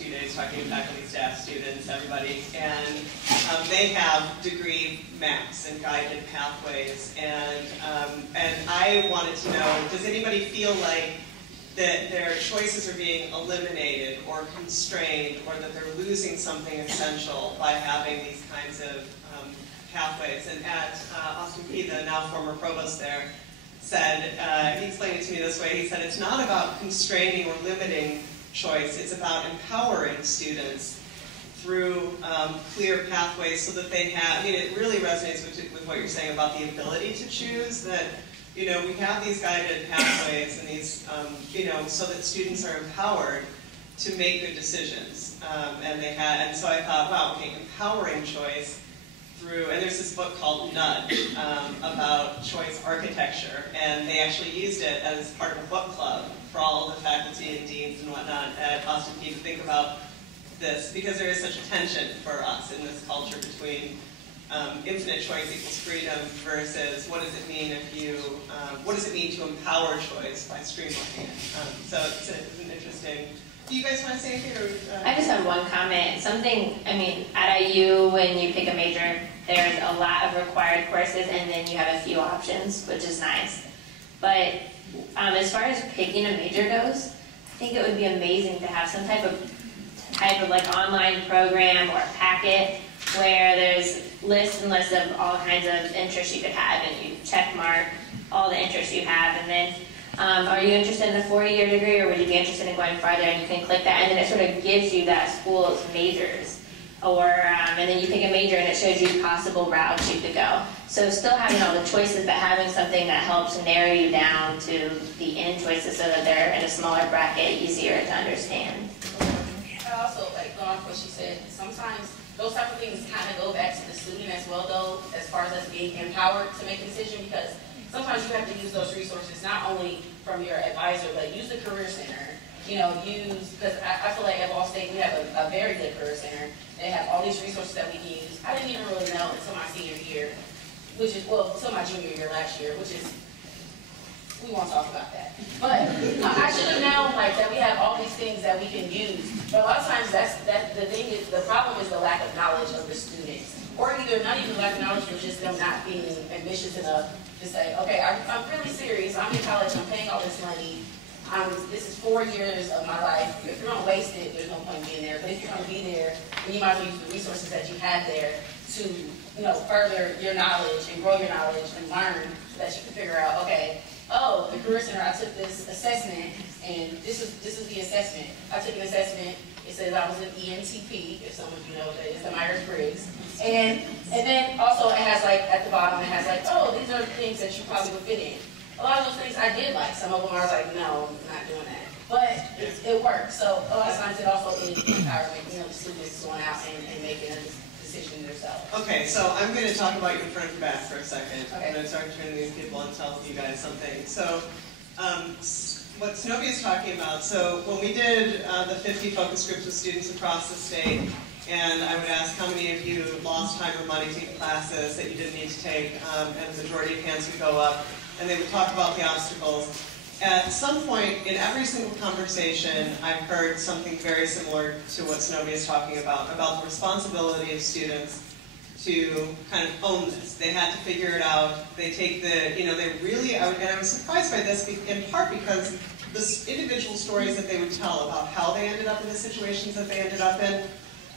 2 days talking to faculty, staff, students, everybody, and they have degree maps and guided pathways, and I wanted to know, does anybody feel like that their choices are being eliminated or constrained, or that they're losing something essential by having these kinds of pathways? And at Austin P., the now former provost there, said, he explained it to me this way, he said, it's not about constraining or limiting choice, it's about empowering students through clear pathways so that they have, I mean, it really resonates with what you're saying about the ability to choose, that, you know, we have these guided pathways and these, you know, so that students are empowered to make good decisions. And so I thought, wow, okay, empowering choice through, and there's this book called Nudge about choice architecture, and they actually used it as part of a book club for all the faculty and deans and whatnot at Austin P to think about this, because there is such a tension for us in this culture between infinite choice equals freedom versus what does it mean if you, what does it mean to empower choice by streamlining it? So it's an interesting. Do you guys want to say anything? Or, I just have one comment. Something, I mean, at IU, when you pick a major, there's a lot of required courses, and then you have a few options, which is nice. But as far as picking a major goes, I think it would be amazing to have some type of like online program or packet where there's lists and lists of all kinds of interests you could have, and you check mark all the interests you have, and then are you interested in a 4-year degree, or would you be interested in going farther? And you can click that, and then it sort of gives you that school's majors. Or, and then you pick a major, and it shows you possible routes you could go. So still having all the choices, but having something that helps narrow you down to the end choices so that they're in a smaller bracket, easier to understand. I also, like, going off what she said, sometimes those type of things kind of go back to the student as well, though, as far as us being empowered to make a decision, because sometimes you have to use those resources, not only from your advisor, but use the Career Center. You know, because I feel like at Ball State, we have a very good Career Center. They have all these resources that we can use. I didn't even really know until my senior year, which is, well, until my junior year last year, which is, we won't talk about that. But I should have known, like, that we have all these things that we can use. But a lot of times, the problem is the lack of knowledge of the students. Or either not even lack of knowledge, or just them not being ambitious enough to say, okay, I'm really serious, I'm in college, I'm paying all this money, this is 4 years of my life. If you're going to waste it, there's no point in being there. But if you're going to be there, then you might as well use the resources that you have there to, you know, further your knowledge and grow your knowledge and learn so that you can figure out, okay, oh, the Career Center, I took this assessment, and this is the assessment. I took an assessment, it says I was an ENTP, if some of you know what that is, the Myers-Briggs. And then also it has, like, at the bottom, it has, like, oh, these are the things that you probably would fit in. A lot of those things I did like. Some of them I was like, no, I'm not doing that. But it worked. So a lot of times it also is empowerment, you know, the students going out and making a decision themselves. Okay, so I'm going to talk about your front and back for a second. Okay. I'm going to start turning these people and tell you guys something. So what Zenobia is talking about, so when we did the 50 focus groups with students across the state, and I would ask how many of you lost time or money taking classes that you didn't need to take, and the majority of hands would go up, and they would talk about the obstacles. At some point in every single conversation, I've heard something very similar to what Zenobia is talking about the responsibility of students to kind of own this. They had to figure it out. They take the, you know, they really, and I was surprised by this in part because the individual stories that they would tell about how they ended up in the situations that they ended up in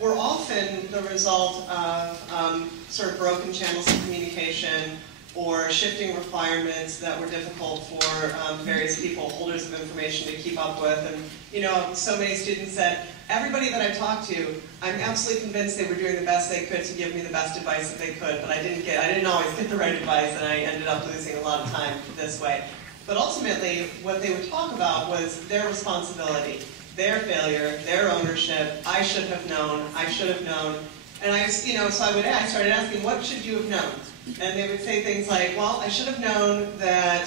were often the result of sort of broken channels of communication or shifting requirements that were difficult for various people, holders of information, to keep up with. And, you know, so many students said, everybody that I talked to, I'm absolutely convinced they were doing the best they could to give me the best advice that they could, but I didn't always get the right advice, and I ended up losing a lot of time this way. But ultimately, what they would talk about was their responsibility, their failure, their ownership. I should have known, I should have known. And I was, you know, so I started asking, what should you have known? And they would say things like, well, I should have known that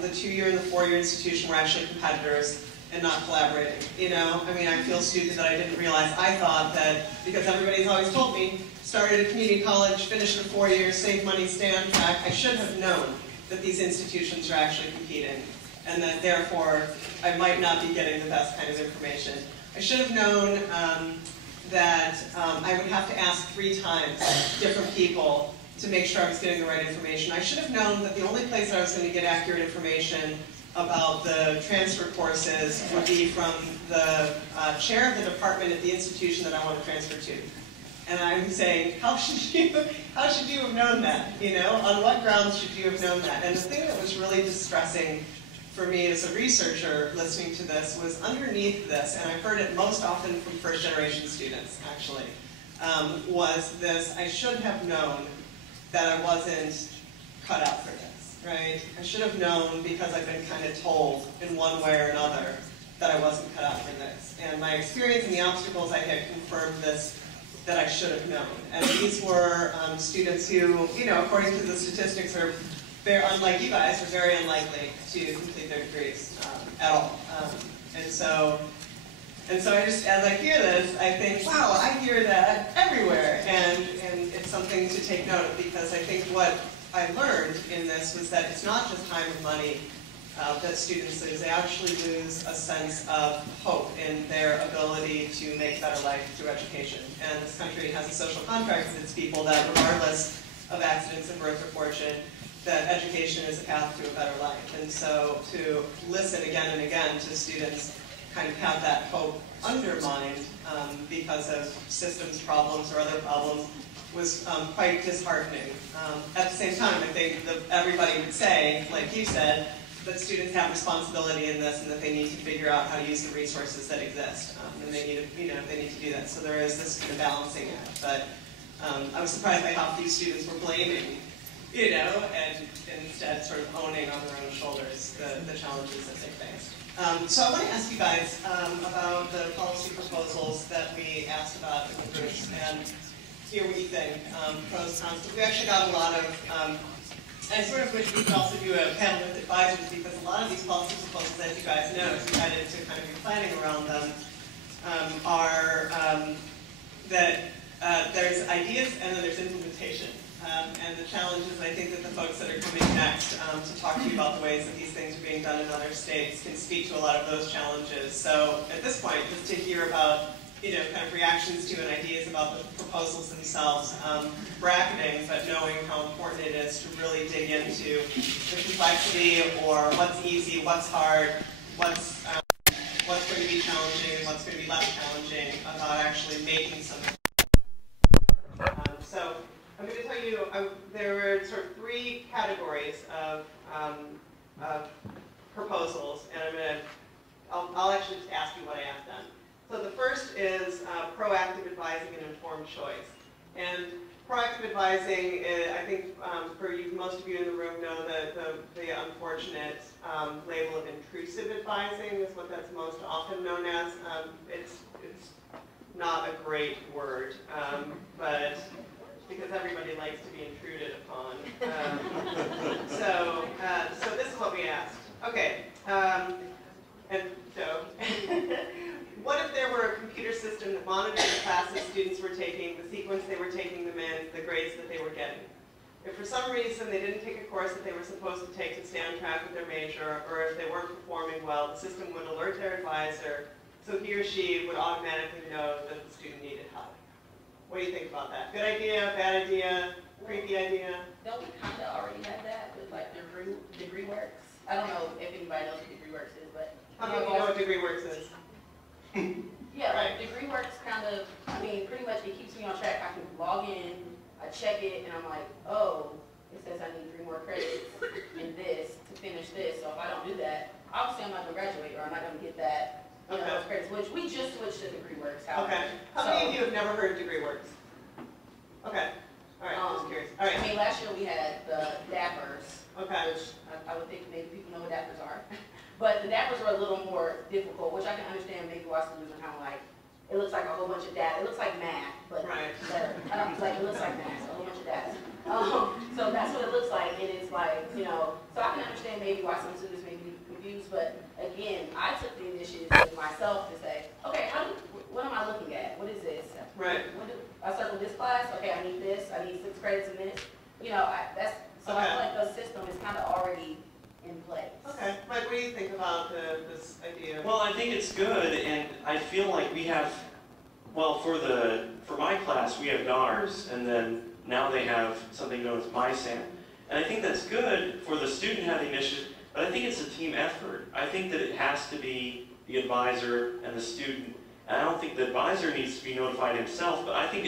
the 2-year and the 4-year institution were actually competitors and not collaborating. You know, I mean, I feel stupid that I didn't realize. I thought that, because everybody's always told me, started at community college, finished in 4 years, save money, stay on track, I should have known that these institutions are actually competing. and that therefore I might not be getting the best kind of information. I should have known that I would have to ask 3 times different people to make sure I was getting the right information. I should have known that the only place I was going to get accurate information about the transfer courses would be from the chair of the department at the institution that I want to transfer to. And I'm saying, how should you have known that? You know, on what grounds should you have known that? And the thing that was really distressing for me as a researcher listening to this was underneath this, and I've heard it most often from first-generation students, actually, was this: I should have known that I wasn't cut out for this, right? I should have known because I've been kind of told in one way or another that I wasn't cut out for this. And my experience and the obstacles I had confirmed this, that I should have known. And these were students who, you know, according to the statistics, are very, unlike you guys, are very unlikely to complete their degrees at all. And so I just, as I hear this, I think, wow, I hear that everywhere. And it's something to take note of, because I think what I learned in this was that it's not just time and money that students lose. They actually lose a sense of hope in their ability to make a better life through education. And this country has a social contract with its people that, regardless of accidents of birth or fortune, that education is a path to a better life. And so to listen again and again to students kind of have that hope undermined because of systems problems or other problems was quite disheartening. At the same time, I think that everybody would say, like you said, that students have responsibility in this and that they need to figure out how to use the resources that exist. And they need to, they need to do that. So there is this kind of balancing act. But I was surprised by how few students were blaming, and instead sort of owning on their own shoulders the challenges that they faced. So I want to ask you guys about the policy proposals that we asked about in the groups and hear what you think, pros, cons. We actually got a lot of, I sort of wish we could also do a panel with advisors, because a lot of these policy proposals, as you guys know, as you headed to kind of your planning around them, are that there's ideas and then there's implementation. And the challenge is, I think, that the folks that are coming next to talk to you about the ways that these things are being done in other states can speak to a lot of those challenges. So at this point, just to hear about kind of reactions to and ideas about the proposals themselves, bracketing, but knowing how important it is to really dig into the complexity, or what's easy, what's hard, what's going to be challenging, what's going to be less challenging about actually making something. So I'm going to tell you, there were sort of 3 categories of proposals, and I'll actually just ask you what I asked them. So the first is proactive advising and informed choice. And proactive advising, I think for you, most of you in the room know that the unfortunate label of intrusive advising is what that's most often known as. It's not a great word, but because everybody likes to be intruded upon. So this is what we asked. Okay, and so. What if there were a computer system that monitored the classes students were taking, the sequence they were taking them in, the grades that they were getting? If for some reason they didn't take a course that they were supposed to take to stay on track with their major, or if they weren't performing well, the system would alert their advisor, so he or she would automatically know that the student needed help. What do you think about that? Good idea, bad idea, creepy idea? Don't we kind of already have that with like DegreeWorks? I don't know if anybody knows what DegreeWorks is, but how do you know what DegreeWorks is? Yeah, like DegreeWorks kind of, pretty much it keeps me on track. I can log in, I check it, and I'm like, oh, it says I need 3 more credits in this to finish this. So if I don't do that, obviously I'm not going to graduate, or I'm not going to get that, those credits, which we just switched to DegreeWorks. Okay. How many of you have never heard of DegreeWorks? Okay. All right, just curious. All right. Last year we had the DAPPers, which I would think maybe people know what DAPPers are. But the DAPPers are a little more difficult, which I can understand maybe why students are kind of like, it looks like a whole bunch of data. It looks like math, but better. It looks like math, so a whole bunch of data. So that's what it looks like. It is like, so I can understand maybe why some students may be confused, but again, I took the initiative myself to say, okay, what am I looking at? What is this? Right. I circled this class, okay, I need this, I need 6 credits in this. I feel like the system is kind of already in place. Okay, Mike, what do you think feel like we have, well, for my class, we have DARS, and then now they have something known as MySAM. And I think that's good for the student having initiative, but I think it's a team effort. I think that it has to be the advisor and the student. And I don't think the advisor needs to be notified himself, but I think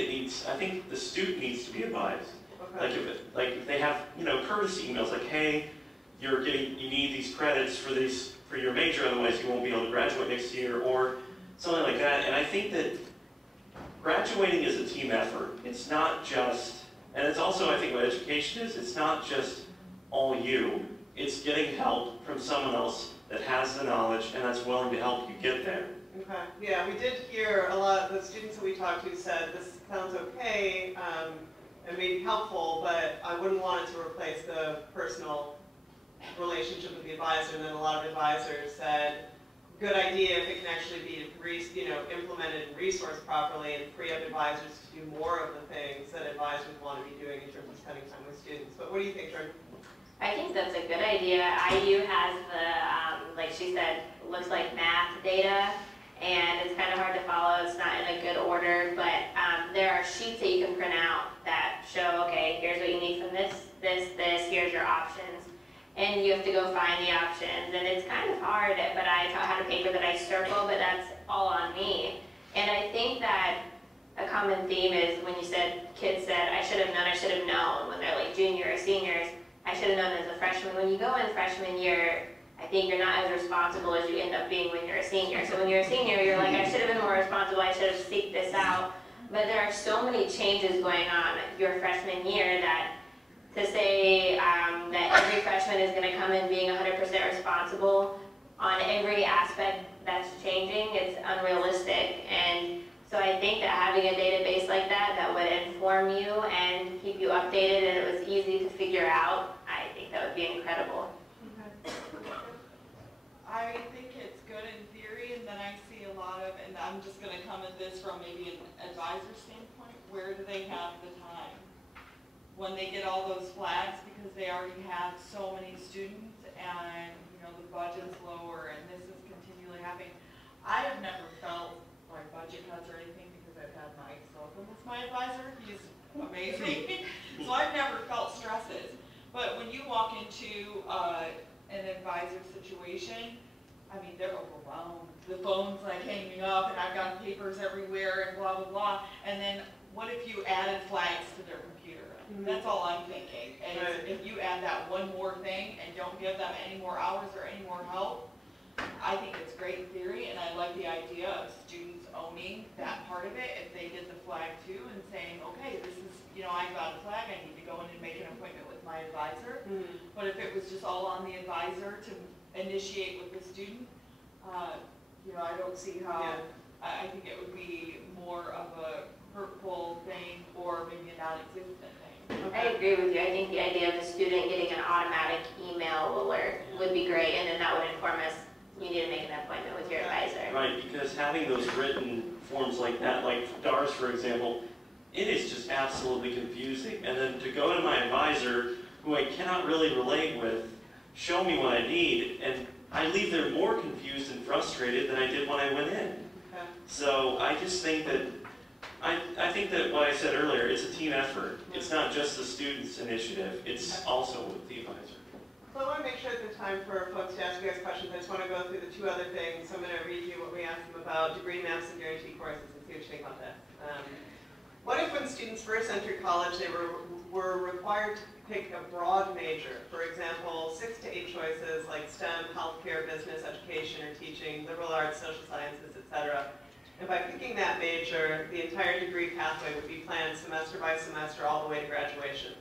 the student needs to be advised. Okay. Like if they have, courtesy emails like, hey, you need these credits for your major, otherwise you won't be able to graduate next year, or something like that. And I think that graduating is a team effort. It's not just, and it's also, I think what education is, it's not just all you. It's getting help from someone else that has the knowledge and that's willing to help you get there. Okay. Yeah, we did hear a lot of the students that we talked to said this sounds okay and may be helpful, but I wouldn't want it to replace the personal relationship with the advisor. And then a lot of advisors said, good idea if it can actually be implemented and resourced properly and free up advisors to do more of the things that advisors want to be doing in terms of spending time with students. But what do you think, Jordan? I think that's a good idea. IU has the, like she said, looks like math data, and it's kind of hard to follow. It's not in a good order, but there are sheets that you can print out that show, okay, here's what you need from this, here's your options. And you have to go find the options, and it's kind of hard, but I had a paper that I circle, but that's all on me. And I think that a common theme is when kids said, I should have known when they're like junior or seniors, I should have known as a freshman. When you go in freshman year, I think you're not as responsible as you end up being when you're a senior. So when you're a senior, you're like, I should have been more responsible, I should have seeked this out. But there are so many changes going on your freshman year that to say that every freshman is going to come in being 100% responsible on every aspect that's changing, it's unrealistic. And so I think that having a database like that would inform you and keep you updated and it was easy to figure out, I think that would be incredible. Okay. I think it's good in theory, and then I see a lot of, and I'm just going to come at this from maybe an advisor standpoint, where do they have the time? When they get all those flags because they already have so many students and the budget's lower and this is continually happening. I have never felt like budget cuts or anything because I've had Mike Slocum as my advisor. He's amazing. So I've never felt stresses. But when you walk into an advisor situation, I mean, they're overwhelmed. The phone's like hanging up and I've got papers everywhere and blah, blah, blah. And then what if you added flags to their computer? That's all I'm thinking. And right. If you add that one more thing and don't give them any more hours or any more help, I think it's great in theory, and I like the idea of students owning that part of it if they did the flag too and saying, okay, this is, I got a flag, I need to go in and make an appointment with my advisor. But if it was just all on the advisor to initiate with the student, I don't see how, yeah. I think it would be more of a hurtful thing or maybe a non-existent thing. Okay. I agree with you. I think the idea of the student getting an automatic email alert would be great, and then that would inform us you need to make an appointment with your advisor. Right, because having those written forms like that, like DARS for example, it is just absolutely confusing. And then to go to my advisor, who I cannot really relate with, show me what I need, and I leave there more confused and frustrated than I did when I went in. Okay. So I just think that I think that what I said earlier, it's a team effort. It's not just the student's initiative, it's also with the advisor. So I want to make sure there's time for folks to ask you guys questions. I just want to go through the two other things. So I'm going to read you what we asked them about degree maps and guarantee courses and see what you think about that. What if when students first entered college, they were required to pick a broad major? For example, 6 to 8 choices like STEM, healthcare, business, education, or teaching, liberal arts, social sciences, etc. And by picking that major, the entire degree pathway would be planned semester by semester all the way to graduation.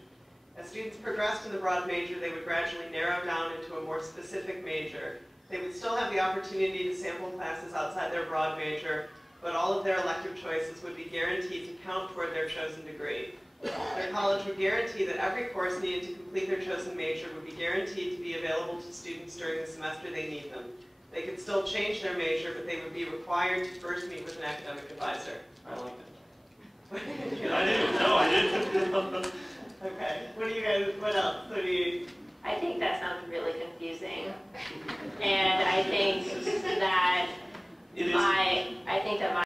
As students progressed in the broad major, they would gradually narrow down into a more specific major. They would still have the opportunity to sample classes outside their broad major, but all of their elective choices would be guaranteed to count toward their chosen degree. Their college would guarantee that every course needed to complete their chosen major would be guaranteed to be available to students during the semester they need them. They could still change their major, but they would be required to first meet with an academic advisor. I like that. I didn't. No, I didn't. Okay. What do you guys? What else? What do you? I think that sounds really confusing, and I think that It is. I think that my